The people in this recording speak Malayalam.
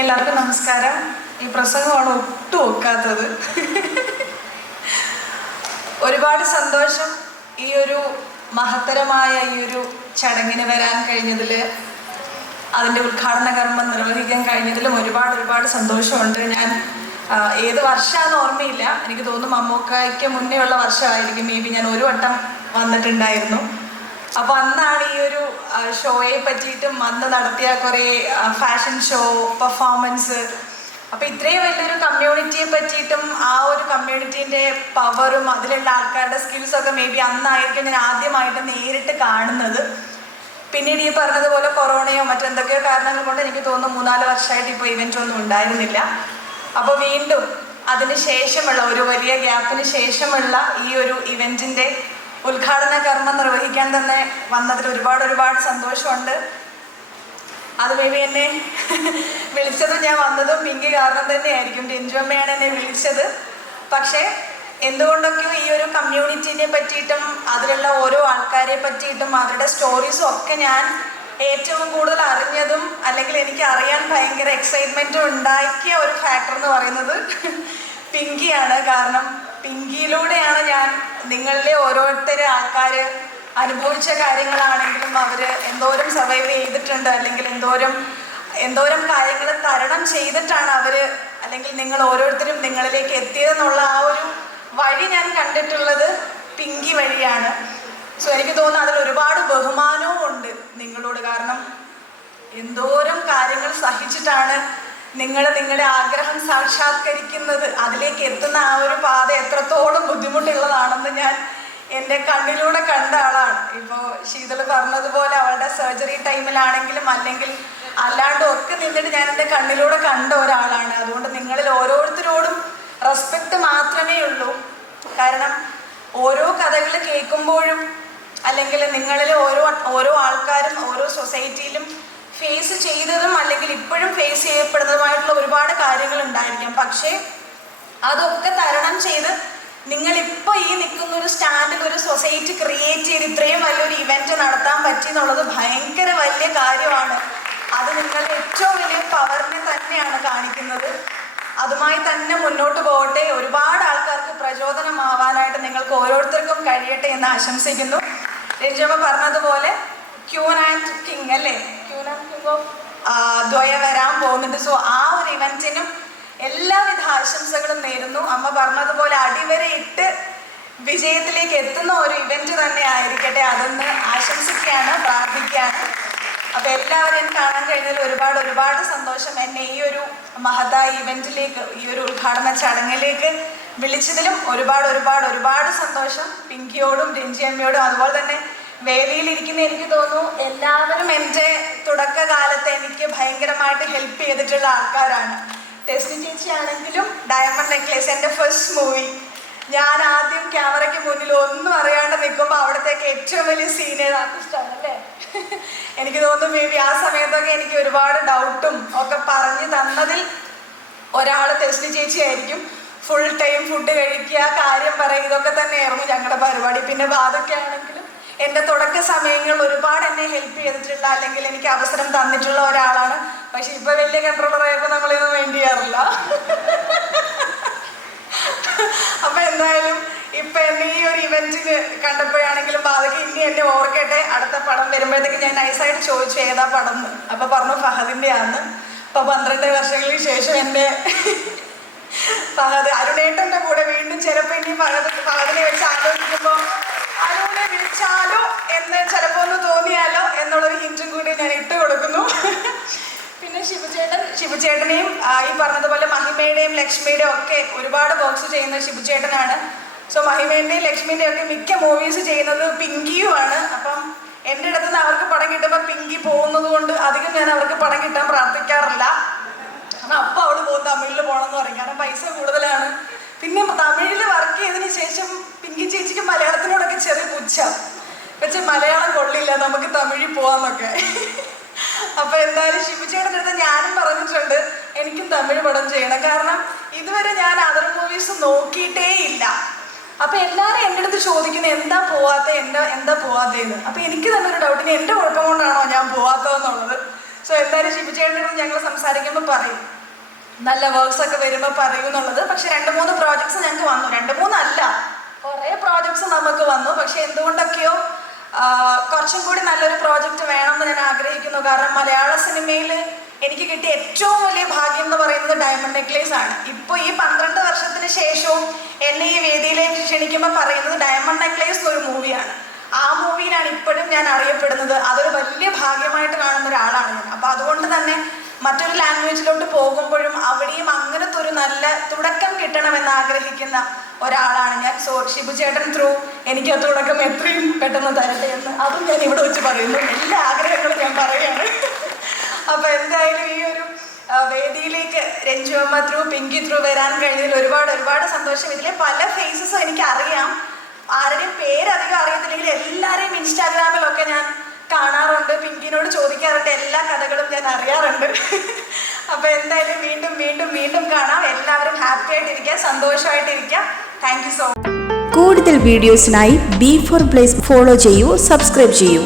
എല്ലാവർക്കും നമസ്കാരം. ഈ പ്രസംഗമാണ് ഒട്ടും ഒക്കാത്തത്. ഒരുപാട് സന്തോഷം ഈ ഒരു മഹത്തരമായ ഈ ഒരു ചടങ്ങിന് വരാൻ കഴിഞ്ഞതിൽ, അതിൻ്റെ ഉദ്ഘാടന കർമ്മം നിർവഹിക്കാൻ കഴിഞ്ഞതിലും ഒരുപാട് സന്തോഷമുണ്ട്. ഞാൻ ഏത് വർഷമാണെന്ന് ഓർമ്മയില്ല, എനിക്ക് തോന്നുന്നു മമ്മൂക്കായ്ക്ക് മുന്നേ ഉള്ള വർഷമായിരിക്കും. മേ ബി ഞാൻ ഒരു വട്ടം വന്നിട്ടുണ്ടായിരുന്നു. അപ്പോൾ അന്നാണ് ഈ ഒരു ഷോയെ പറ്റിയിട്ടും അന്ന് നടത്തിയ കുറേ ഫാഷൻ ഷോ, പെർഫോമൻസ്, അപ്പോൾ ഇത്രയും വലിയൊരു കമ്മ്യൂണിറ്റിയെ പറ്റിയിട്ടും ആ ഒരു കമ്മ്യൂണിറ്റീൻ്റെ പവറും അതിലുള്ള ആൾക്കാരുടെ സ്കിൽസൊക്കെ മേ ബി അന്നായിരിക്കും ഞാൻ ആദ്യമായിട്ട് നേരിട്ട് കാണുന്നത്. പിന്നീട് ഈ പറഞ്ഞതുപോലെ കൊറോണയോ മറ്റെന്തൊക്കെയോ കാരണങ്ങൾ കൊണ്ട് എനിക്ക് തോന്നുന്നു 3-4 വർഷമായിട്ട് ഇപ്പോൾ ഇവൻ്റ് ഒന്നും ഉണ്ടായിരുന്നില്ല. അപ്പോൾ വീണ്ടും അതിന് ശേഷമുള്ള ഒരു വലിയ ഗ്യാപ്പിന് ശേഷമുള്ള ഈ ഒരു ഇവൻറ്റിൻ്റെ ഉദ്ഘാടന കർമ്മം നിർവഹിക്കാൻ തന്നെ വന്നതിൽ ഒരുപാട് സന്തോഷമുണ്ട്. അത് മേ ബി എന്നെ വിളിച്ചതും ഞാൻ വന്നതും പിങ്കി കാരണം തന്നെയായിരിക്കും. രഞ്ജുമ്മയാണ് എന്നെ വിളിച്ചത്. പക്ഷേ എന്തുകൊണ്ടൊക്കെയോ ഈ ഒരു കമ്മ്യൂണിറ്റീനെ പറ്റിയിട്ടും അതിലുള്ള ഓരോ ആൾക്കാരെ പറ്റിയിട്ടും അവരുടെ സ്റ്റോറീസും ഒക്കെ ഞാൻ ഏറ്റവും കൂടുതൽ അറിഞ്ഞതും അല്ലെങ്കിൽ എനിക്ക് അറിയാൻ ഭയങ്കര എക്സൈറ്റ്മെൻറ്റും ഉണ്ടാക്കിയ ഒരു ഫാക്ടർ എന്ന് പറയുന്നത് പിങ്കിയാണ്. കാരണം പിങ്കിയിലൂടെയാണ് ഞാൻ നിങ്ങളിലെ ഓരോരുത്തരെ ആൾക്കാർ അനുഭവിച്ച കാര്യങ്ങളാണെങ്കിലും അവർ എന്തോരം സർവൈവ് ചെയ്തിട്ടുണ്ട്, അല്ലെങ്കിൽ എന്തോരം കാര്യങ്ങൾ തരണം ചെയ്തിട്ടാണ് അവർ അല്ലെങ്കിൽ നിങ്ങൾ ഓരോരുത്തരും നിങ്ങളിലേക്ക് എത്തിയതെന്നുള്ള ആ ഒരു വഴി ഞാൻ കണ്ടിട്ടുള്ളത് പിങ്കി വഴിയാണ്. സോ എനിക്ക് തോന്നുന്നു അതിൽ ഒരുപാട് ബഹുമാനവും ഉണ്ട് നിങ്ങളോട്. കാരണം എന്തോരം കാര്യങ്ങൾ സഹിച്ചിട്ടാണ് നിങ്ങൾ നിങ്ങളുടെ ആഗ്രഹം സാക്ഷാത്കരിക്കുന്നത്, അതിലേക്ക് എത്തുന്ന ആ ഒരു പാത എത്രത്തോളം ബുദ്ധിമുട്ടുള്ളതാണെന്ന് ഞാൻ എൻ്റെ കണ്ണിലൂടെ കണ്ട ആളാണ്. ഇപ്പോൾ ശീതൾ പറഞ്ഞതുപോലെ അവളുടെ സർജറി ടൈമിലാണെങ്കിലും അല്ലെങ്കിൽ അല്ലാണ്ടും ഒക്കെ നിന്നിട്ട് ഞാൻ എൻ്റെ കണ്ണിലൂടെ കണ്ട ഒരാളാണ്. അതുകൊണ്ട് നിങ്ങളിൽ ഓരോരുത്തരോടും റെസ്പെക്റ്റ് മാത്രമേ ഉള്ളൂ. കാരണം ഓരോ കഥകൾ കേൾക്കുമ്പോഴും അല്ലെങ്കിൽ നിങ്ങളിൽ ഓരോ ആൾക്കാരും ഓരോ സൊസൈറ്റിയിലും ഫേസ് ചെയ്തതും അല്ലെങ്കിൽ ഇപ്പോഴും ഫേസ് ചെയ്യപ്പെടുന്നതുമായിട്ടുള്ള ഒരുപാട് കാര്യങ്ങൾ ഉണ്ടായിരിക്കാം. പക്ഷേ അതൊക്കെ തരണം ചെയ്ത് നിങ്ങളിപ്പോൾ ഈ നിൽക്കുന്ന ഒരു സ്റ്റാൻഡിൽ ഒരു സൊസൈറ്റി ക്രിയേറ്റ് ചെയ്ത് ഇത്രയും വലിയൊരു ഇവൻറ്റ് നടത്താൻ പറ്റി എന്നുള്ളത് ഭയങ്കര വലിയ കാര്യമാണ്. അത് നിങ്ങളുടെ ഏറ്റവും വലിയ പവറിനെ തന്നെയാണ് കാണിക്കുന്നത്. അതുമായി തന്നെ മുന്നോട്ട് പോകട്ടെ. ഒരുപാട് ആൾക്കാർക്ക് പ്രചോദനമാവാനായിട്ട് നിങ്ങൾക്ക് ഓരോരുത്തർക്കും കഴിയട്ടെ എന്ന് ആശംസിക്കുന്നു. രഞ്ജമ്മ പറഞ്ഞതുപോലെ ക്യൂൻ ആൻഡ് കിങ് അല്ലേ, ക്യൂൻ ആൻഡ് കിങ് ഓഫ് ദ്വയ വരാൻ പോകുന്നുണ്ട്. സോ ആ ഒരു ഇവൻറ്റിനും എല്ലാവിധ ആശംസകളും നേരുന്നു. അമ്മ പറഞ്ഞതുപോലെ അടിവരെ ഇട്ട് വിജയത്തിലേക്ക് എത്തുന്ന ഒരു ഇവൻറ്റ് തന്നെ ആയിരിക്കട്ടെ അതെന്ന് ആശംസിക്കുകയാണ്, പ്രാർത്ഥിക്കുകയാണ്. അപ്പോൾ എല്ലാവരെയും കാണാൻ കഴിഞ്ഞതിൽ ഒരുപാട് സന്തോഷം. എന്നെ ഈ ഒരു മഹത്തായ ഇവൻറ്റിലേക്ക്, ഈ ഒരു ഉദ്ഘാടന ചടങ്ങിലേക്ക് വിളിച്ചതിലും ഒരുപാട് സന്തോഷം. പിങ്കിയോടും രഞ്ജിയമ്മയോടും അതുപോലെ തന്നെ വേദിയിലിരിക്കുന്ന എനിക്ക് തോന്നുന്നു എല്ലാവരും എൻ്റെ തുടക്കകാലത്ത് എനിക്ക് ഭയങ്കരമായിട്ട് ഹെൽപ്പ് ചെയ്തിട്ടുള്ള ആൾക്കാരാണ്. ടെസ്റ്റി ചേച്ചി ആണെങ്കിലും ഡയമണ്ട് നെക്ലേസ് എൻ്റെ ഫസ്റ്റ് മൂവി, ഞാൻ ആദ്യം ക്യാമറയ്ക്ക് മുന്നിൽ ഒന്നും അറിയാണ്ട് നിൽക്കുമ്പോൾ അവിടത്തേക്ക് ഏറ്റവും വലിയ സീനിയർ ആർട്ടിസ്റ്റാണ് അല്ലേ. എനിക്ക് തോന്നുന്നു മേ ബി ആ സമയത്തൊക്കെ എനിക്ക് ഒരുപാട് ഡൗട്ടും ഒക്കെ പറഞ്ഞു തന്നതിൽ ഒരാൾ ടെസ്റ്റി ചേച്ചി ആയിരിക്കും. ഫുൾ ടൈം ഫുഡ് കഴിക്കുക, കാര്യം പറയുക, ഇതൊക്കെ തന്നെയായിരുന്നു ഞങ്ങളുടെ പരിപാടി. പിന്നെ ബാധൊക്കെ ആണെങ്കിലും എൻ്റെ തുടക്ക സമയങ്ങളിൽ ഒരുപാട് എന്നെ ഹെൽപ്പ് ചെയ്തിട്ടുള്ള അല്ലെങ്കിൽ എനിക്ക് അവസരം തന്നിട്ടുള്ള ഒരാളാണ്. പക്ഷെ ഇപ്പൊ വലിയ കൺട്രോളറായപ്പോൾ നമ്മളിതൊന്നും വേണ്ടി ചെയ്യാറില്ല. അപ്പൊ എന്തായാലും ഇപ്പൊ എന്നെ ഈ ഒരു ഇവന്റിന് കണ്ടപ്പോഴാണെങ്കിലും ബാധയ്ക്ക് ഇനി എന്നെ ഓർക്കട്ടെ. അടുത്ത പടം വരുമ്പോഴത്തേക്ക് ഞാൻ നൈസായിട്ട് ചോദിച്ചു ഏതാ പടം എന്ന്. അപ്പൊ പറഞ്ഞു ഫഹദിന്റെ ആന്ന്. അപ്പൊ 12 വർഷങ്ങൾക്ക് ശേഷം എൻ്റെ ഫഹദ് അരുണേട്ടൻ്റെ കൂടെ വീണ്ടും ചിലപ്പോൾ ഇനി ഫഹദിനെ വെച്ച് ആലോചിക്കുമ്പോൾ അരുണെ വിളിച്ചാലോ എന്ന് ചിലപ്പോൾ ഒന്ന് തോന്നിയാലോ എന്നുള്ളൊരു ഹിന്റും കൂടി ഞാൻ ഇട്ട് കൊടുക്കുന്നു. പിന്നെ ശിവചേട്ടനെയും ഈ പറഞ്ഞതുപോലെ മഹിമയുടെയും ലക്ഷ്മിയുടെയും ഒക്കെ ഒരുപാട് ബോക്സ് ചെയ്യുന്ന ശിവചേട്ടനാണ്. സോ മഹിമേൻ്റെയും ലക്ഷ്മിൻ്റെയും ഒക്കെ മിക്ക മൂവീസ് ചെയ്യുന്നത് പിങ്കിയുമാണ്. അപ്പം എൻ്റെ അടുത്ത് നിന്ന് അവർക്ക് പടം കിട്ടുമ്പോൾ പിങ്കി പോകുന്നത് കൊണ്ട് അധികം ഞാൻ അവർക്ക് പടം കിട്ടാൻ പ്രാർത്ഥിക്കാറില്ല. അപ്പം അവൾ പോകും തമിഴിൽ പോകണമെന്ന് പറയും, കാരണം പൈസ കൂടുതലാണ്. പിന്നെ തമിഴിൽ വർക്ക് ചെയ്തതിന് ശേഷം പിങ്കി ചേച്ചിക്ക് മലയാളത്തിനോടൊക്കെ ചെറിയ പുച്ഛം, പക്ഷെ മലയാളം കൊള്ളില്ല, നമുക്ക് തമിഴിൽ പോവാന്നൊക്കെ. അപ്പൊ എന്തായാലും ശിവചേട്ടൻ്റെ അടുത്ത് ഞാനും പറഞ്ഞിട്ടുണ്ട് എനിക്കും തമിഴ് പടം ചെയ്യണം. കാരണം ഇതുവരെ ഞാൻ അതർ മൂവീസ് നോക്കിയിട്ടേ ഇല്ല. അപ്പൊ എല്ലാവരും എൻ്റെ അടുത്ത് ചോദിക്കുന്നത് എന്താ പോവാത്തതെന്ന്. അപ്പൊ എനിക്ക് തന്നെ ഒരു ഡൗട്ട്, ഇനി എൻ്റെ കുഴപ്പം കൊണ്ടാണോ ഞാൻ പോവാത്തതെന്നുള്ളത്. സോ എന്തായാലും ഷിബു ചേട്ടനോട് ഞങ്ങൾ സംസാരിക്കുമ്പോൾ പറയും, നല്ല വർക്ക്സ് ഒക്കെ വരുമ്പോൾ പറയൂ എന്നുള്ളത്. പക്ഷെ 2-3 പ്രോജക്ട്സ് ഞങ്ങൾക്ക് വന്നു, 2-3 അല്ല, കുറേ പ്രോജക്ട്സ് നമുക്ക് വന്നു. പക്ഷെ എന്തുകൊണ്ടൊക്കെയോ കുറച്ചും കൂടി നല്ലൊരു പ്രോജക്റ്റ് വേണമെന്ന് ഞാൻ ആഗ്രഹിക്കുന്നു. കാരണം മലയാള സിനിമയിൽ എനിക്ക് കിട്ടിയ ഏറ്റവും വലിയ ഭാഗ്യം എന്ന് പറയുന്നത് ഡയമണ്ട് നെക്ലേസ് ആണ്. ഇപ്പോൾ ഈ 12 വർഷത്തിന് ശേഷവും എന്നെ ഈ വേദിയിലേക്ക് ക്ഷണിക്കുമ്പോൾ പറയുന്നത് ഡയമണ്ട് നെക്ലേസ് ഒരു മൂവിയാണ്. ആ മൂവിയിലാണ് ഇപ്പോഴും ഞാൻ അറിയപ്പെടുന്നത്. അതൊരു വലിയ ഭാഗ്യമായിട്ട് കാണുന്ന ഒരാളാണ് ഞാൻ. അപ്പോൾ അതുകൊണ്ട് തന്നെ മറ്റൊരു ലാംഗ്വേജിലോട്ട് പോകുമ്പോഴും അവിടെയും അങ്ങനത്തെ ഒരു നല്ല തുടക്കം കിട്ടണമെന്ന് ആഗ്രഹിക്കുന്ന ഒരാളാണ് ഞാൻ. സോ ഷിബു ചേട്ടൻ ത്രൂ എനിക്ക് ആ തുടക്കം എത്രയും പെട്ടെന്ന് തരട്ടെ എന്ന് അതും ഞാൻ ഇവിടെ വെച്ച് പറയുന്നു. എല്ലാ ആഗ്രഹങ്ങളും ഞാൻ പറയുകയാണ്. അപ്പോൾ എന്തായാലും ഈ ഒരു വേദിയിലേക്ക് രഞ്ജു അമ്മ ത്രൂ പിങ്കി ത്രൂ വരാൻ കഴിഞ്ഞതിൽ ഒരുപാട് സന്തോഷം. ഇതിലെ പല ഫേസസും എനിക്ക് അറിയാം, ആരുടെയും പേരധികം അറിയത്തില്ലെങ്കിൽ എല്ലാവരെയും ഇൻസ്റ്റാഗ്രാമിലൊക്കെ ഞാൻ കാണാറുണ്ട്, പിങ്കിനോട് ചോദിക്കാറുണ്ട്, എല്ലാ കഥകളും ഞാൻ അറിയാറുണ്ട്. അപ്പോൾ എന്തായാലും വീണ്ടും കാണാം. എല്ലാവരും ഹാപ്പി ആയിട്ടിരിക്കുക, സന്തോഷമായിട്ടിരിക്കുക. Thank you so much. കൂടുതൽ വീഡിയോസിനായി B4 Blaze ഫോളോ ചെയ്യൂ, സബ്സ്ക്രൈബ് ചെയ്യൂ.